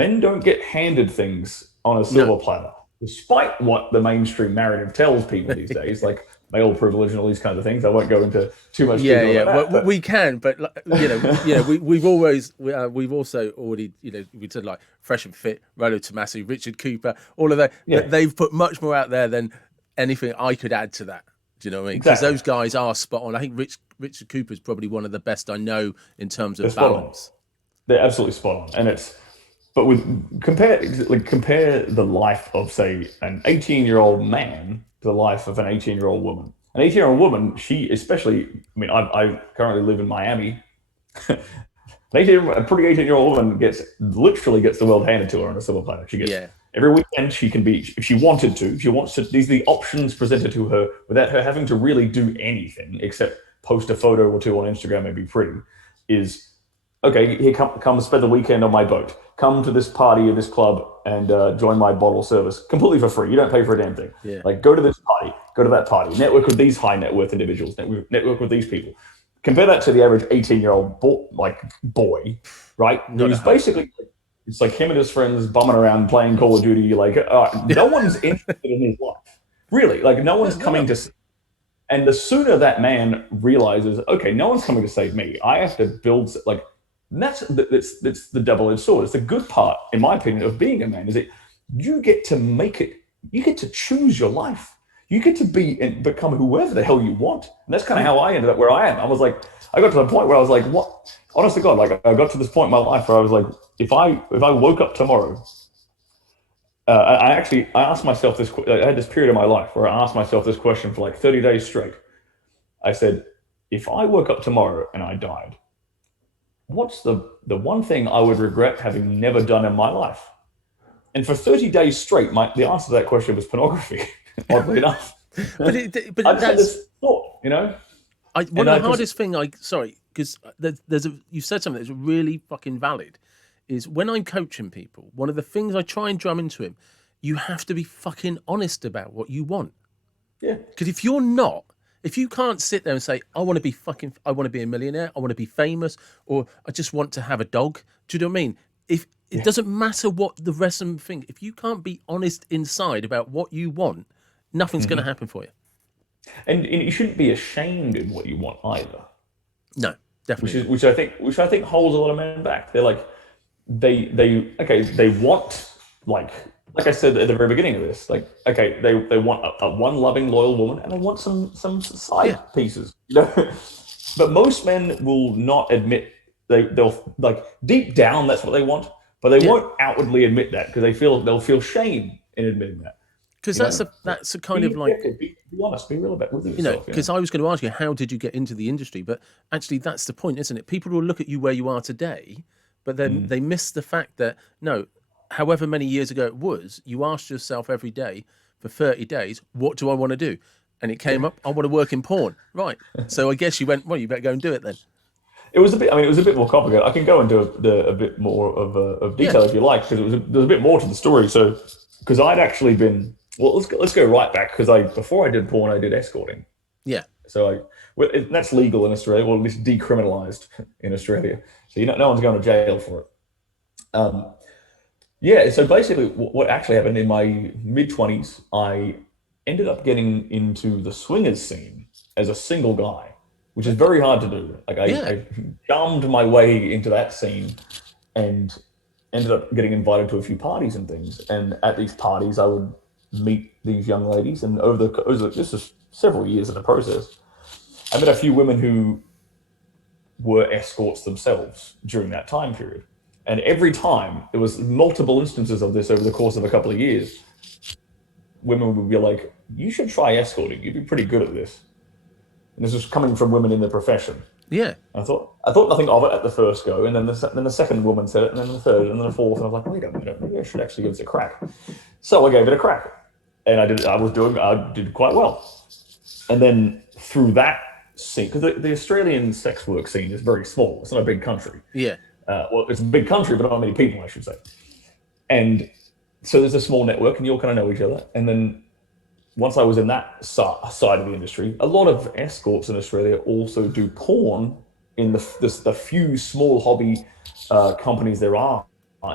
men don't get handed things on a No. silver platter, despite what the mainstream narrative tells people these days, like male privilege and all these kinds of things. I won't go into too much Yeah, detail yeah. about Well, that, but we can, but like, we've also already, we said like Fresh and Fit, Rolo Tomasi, Richard Cooper, all of that. yeah, They've put much more out there than anything I could add to that. Do you know what I mean? Because exactly. those guys are spot on. I think Richard Cooper is probably one of the best I know in terms They're of spot on. balance. They're absolutely spot on, and it's but with compare the life of say an 18-year-old man to the life of an 18-year-old woman. An 18-year-old woman, she especially. I mean, I currently live in Miami. A pretty 18-year-old woman literally gets the world handed to her on a silver platter. She gets Yeah, every weekend she can be if she wanted to. If she wants to, these are the options presented to her without her having to really do anything except post a photo or two on Instagram and be pretty. Is okay. Here, come spend the weekend on my boat. Come to this party at this club and join my bottle service completely for free. You don't pay for a damn thing. yeah. Like go to this party, go to that party, network with these high net worth individuals, network with these people. Compare that to the average 18-year-old boy, right? Not a Who's hope. basically it's like him and his friends bumming around playing Call of Duty. Like no one's interested in his life, really. Like no one's coming No. to. And the sooner that man realizes, okay, no one's coming to save me, I have to build like that's the double-edged sword. It's the good part, in my opinion, of being a man is that you get to make it. You get to choose your life. You get to be and become whoever the hell you want. And that's kind of Yeah. how I ended up where I am. I was like, I got to the point where I was like, what? Honest to God, like I got to this point in my life where I was like, if I woke up tomorrow, I asked myself this. I had this period of my life where I asked myself this question for like 30 days straight. I said, if I woke up tomorrow and I died, what's the one thing I would regret having never done in my life? And for 30 days straight, the answer to that question was pornography. Oddly enough, I just had That's this thought. one And of I the just hardest thing. Sorry, because you said something that's really fucking valid. Is when I'm coaching people, one of the things I try and drum into him, you have to be fucking honest about what you want. yeah, Because if you're not, if you can't sit there and say, I want to be a millionaire, I want to be famous, or I just want to have a dog. Do you know what I mean? If it yeah. doesn't matter what the rest of them think, if you can't be honest inside about what you want, nothing's going to Hmm. happen for you. And you shouldn't be ashamed in what you want either. No, which definitely is not. which I think holds a lot of men back. They're like they want like I said at the very beginning of this, like okay, they want a one loving loyal woman and they want some Yeah, side pieces. But most men will not admit they'll like deep down that's what they want, but they yeah. won't outwardly admit that because they'll feel shame in admitting that. Because You know, so that's a kind be of like, objective, be honest, be real about with yourself. because I was going to ask you, how did you get into the industry? But actually, that's the point, isn't it? People will look at you where you are today, but then Mm. they miss the fact that, no, however many years ago it was, you asked yourself every day for 30 days, what do I want to do? And it came Yeah. up, I want to work in porn. Right. So I guess you went, well, you better go and do it then. It was a bit. I mean, it was a bit more complicated. I can go into a bit more of Yeah. detail if you like, because there's a bit more to the story. So, because I'd actually been well, let's go right back because I before I did porn, I did escorting. Yeah. That's legal in Australia, or at least decriminalized in Australia. So no one's going to jail for it. Um, yeah. So basically, what actually happened in my mid 20s, I ended up getting into the swingers scene as a single guy, which is Okay. very hard to do. Like Yeah. I jammed my way into that scene and ended up getting invited to a few parties and things. And at these parties, I would meet these young ladies. And this is several years in the process, I met a few women who were escorts themselves during that time period. And every time, there was multiple instances of this over the course of a couple of years. Women would be like, "You should try escorting. You'd be pretty good at this." And this was coming from women in the profession. Yeah. I thought nothing of it at the first go, and then the second woman said it, and then the third, and then the fourth, and I was like, wait a minute, maybe I should actually give this a crack. So I gave it a crack, and I did quite well. And then through that scene, because the Australian sex work scene is very small, it's not a big country. Yeah. Well, it's a big country, but not many people, I should say. And so there's a small network, and you all kind of know each other. And then once I was in that side of the industry, a lot of escorts in Australia also do porn in the few small hobby companies there are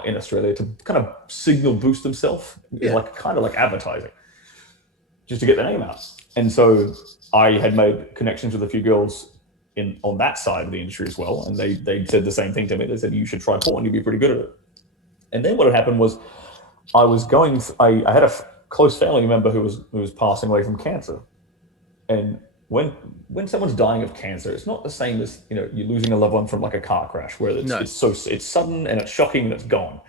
in Australia to kind of signal boost themselves, like kind of like advertising, just to get their name out. And so I had made connections with a few girls on that side of the industry as well, and they said the same thing to me. They said, you should try porn, you'd be pretty good at it. And then what had happened was I had a close family member who was passing away from cancer. And when someone's dying of cancer, it's not the same as, you're losing a loved one from like a car crash where it's sudden and it's shocking and it's gone.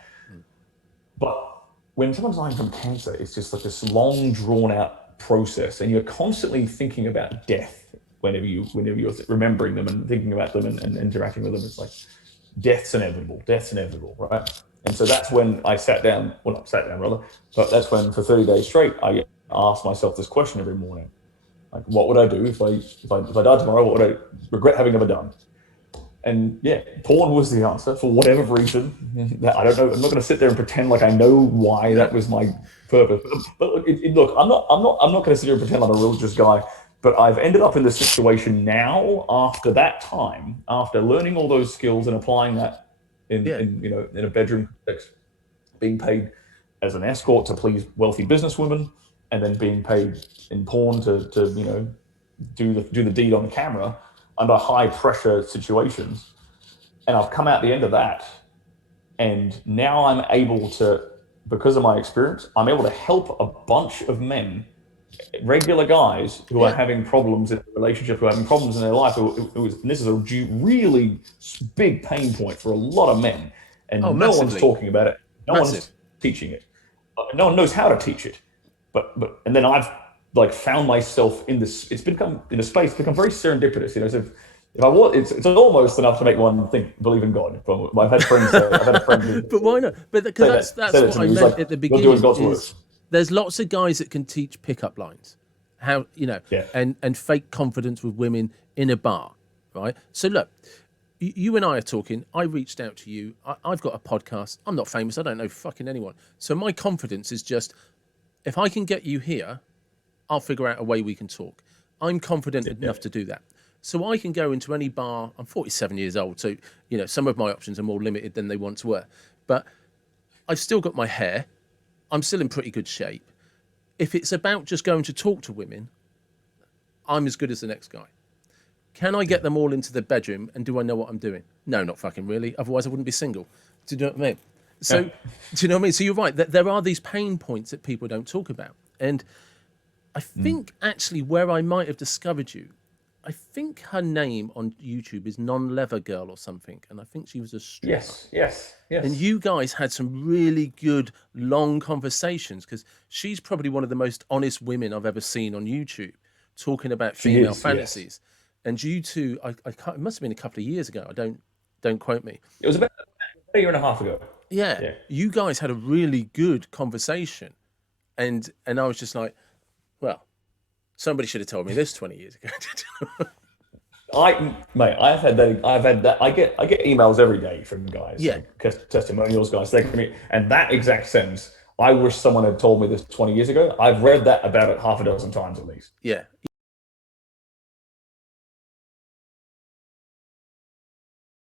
But when someone's dying from cancer, it's just like this long drawn out process, and you're constantly thinking about death whenever you're remembering them and thinking about them and interacting with them. It's like death's inevitable, right? And so that's when I sat down, not sat down rather, but that's when for 30 days straight, I asked myself this question every morning. Like, what would I do if I died tomorrow? What would I regret having ever done? And porn was the answer for whatever reason. I don't know. I'm not going to sit there and pretend like I know why that was my purpose. But look, I'm not going to sit here and pretend I'm a religious guy. But I've ended up in this situation now after that time, after learning all those skills and applying that in a bedroom context, being paid as an escort to please wealthy businesswomen, and then being paid in porn to do the deed on camera under high pressure situations. And I've come out the end of that, and now I'm able to, because of my experience, I'm able to help a bunch of men, regular guys who are having problems in a relationship, who are having problems in their life, and this is a really big pain point for a lot of men, and no one's talking about it, no one's teaching it, no one knows how to teach it, but and then I've like found myself in this, it's become in a space, become very serendipitous, so if I want, it's almost enough to make one believe in God. I've had friends but why not? But because that's what I meant at the beginning. There's lots of guys that can teach pickup lines, how and fake confidence with women in a bar, right? So look, you and I are talking. I reached out to you. I've got a podcast. I'm not famous. I don't know fucking anyone. So my confidence is just, if I can get you here, I'll figure out a way we can talk. I'm confident enough to do that. So I can go into any bar. I'm 47 years old, so some of my options are more limited than they once were. But I've still got my hair. I'm still in pretty good shape. If it's about just going to talk to women, I'm as good as the next guy. Can I get them all into the bedroom, and do I know what I'm doing? No, not fucking really. Otherwise, I wouldn't be single. Do you know what I mean? So, do you know what I mean? So you're right. There are these pain points that people don't talk about. And I think actually where I might have discovered you, I think her name on YouTube is Non-Leather Girl or something, and I think she was a stripper. Yes. And you guys had some really good long conversations, because she's probably one of the most honest women I've ever seen on YouTube, talking about female fantasies. Yes. And you two, I can't, it must have been a couple of years ago. Don't quote me. It was about a year and a half ago. Yeah. You guys had a really good conversation, and I was just like, well, somebody should have told me this 20 years ago. I've had that. I get emails every day from guys, like testimonials, guys thanking me, and that exact sentence, I wish someone had told me this 20 years ago. I've read that about it half a dozen times at least. Yeah.